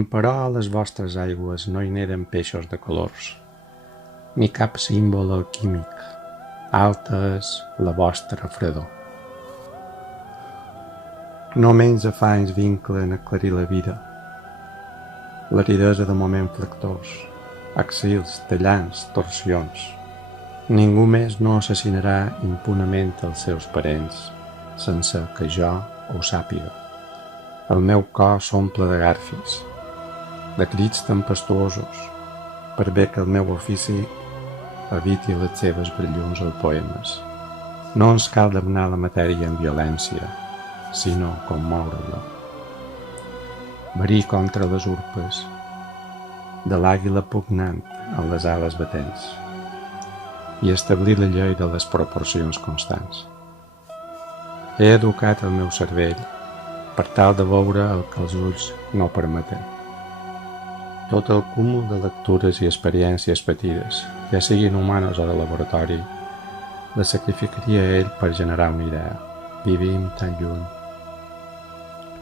Emperò a les vostres aigües no hi neden peixos de colors, ni cap símbol alquímic, alta és la vostra fredor. No menys afanys vinclen aclarir la vida, l'aridesa de moments flectors, axils, tallants, torsions. Ningú més no assassinarà impunament els seus parents, sense que jo ho sàpiga. El meu cor s'omple de garfis, de crits tempestuosos, per bé que el meu ofici eviti les seves brilluns al poemes. No ens cal damnar la matèria amb violència, sinó commoure-la. Verí contra les urpes de l'àguila pugnant en les ales batents i establir la llei de les proporcions constants. He educat el meu cervell per tal de veure el que els ulls no permeten. Tot el cúmul de lectures i experiències patides, ja siguin humanes o de laboratori, les sacrificaria a ell per generar una idea. Vivim tan lluny.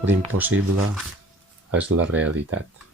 L'impossible és la realitat.